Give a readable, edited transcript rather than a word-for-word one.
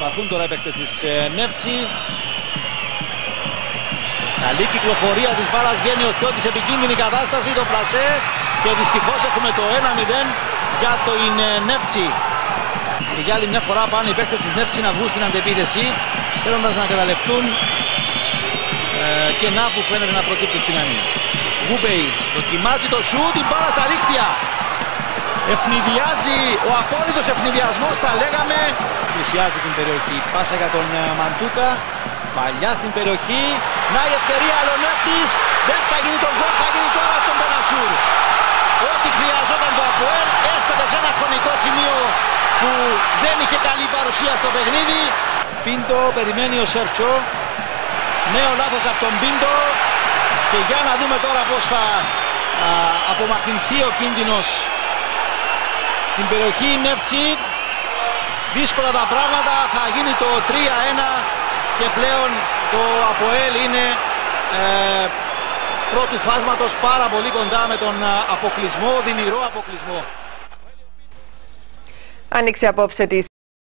Προσπαθούν τώρα οι παίκτες της Νεύτσι. Καλή κυκλοφορία της μπάλας, βγαίνει ο Χιώτης, επικίνδυνη κατάσταση, το πλασέ και δυστυχώς έχουμε το 1-0 για το Νεύτσι. Και για άλλη μια φορά πάνε οι παίκτες της Νεύτσι να βγουν στην αντεπίθεση, θέλοντας να καταλευτούν κενά που φαίνεται να προκύπτουν στην άμυνα. Γούμπεϊ δοκιμάζει το σουτ, την μπάλα στα δίκτυα. Ευνηδιάζει ο απόλυτος ευνηδιασμός, θα λέγαμε. Πλησιάζει την περιοχή, πάσα για τον Μαντούκα. Παλιά στην περιοχή, να η ευκαιρία, αλλά ο Νεύτης δεν θα γίνει τον γκολ, θα γίνει τώρα τον Μπενατσούρ. Ό,τι χρειαζόταν το ΑΠΟΕΛ, έστω και σε ένα χρονικό σημείο που δεν είχε καλή παρουσία στο παιχνίδι. Πίντο, περιμένει ο Σέρτσο. Νέο λάθος από τον Πίντο. Και για να δούμε τώρα πώς θα απομακρυνθεί ο κίνδυνος στην περιοχή Νεύτσι. Δύσκολα τα πράγματα, θα γίνει το 3-1 και πλέον το ΑΠΟΕΛ είναι πρώτου φάσματος πάρα πολύ κοντά με τον αποκλεισμό, δυνηρό αποκλεισμό. Άνοιξε απόψε τη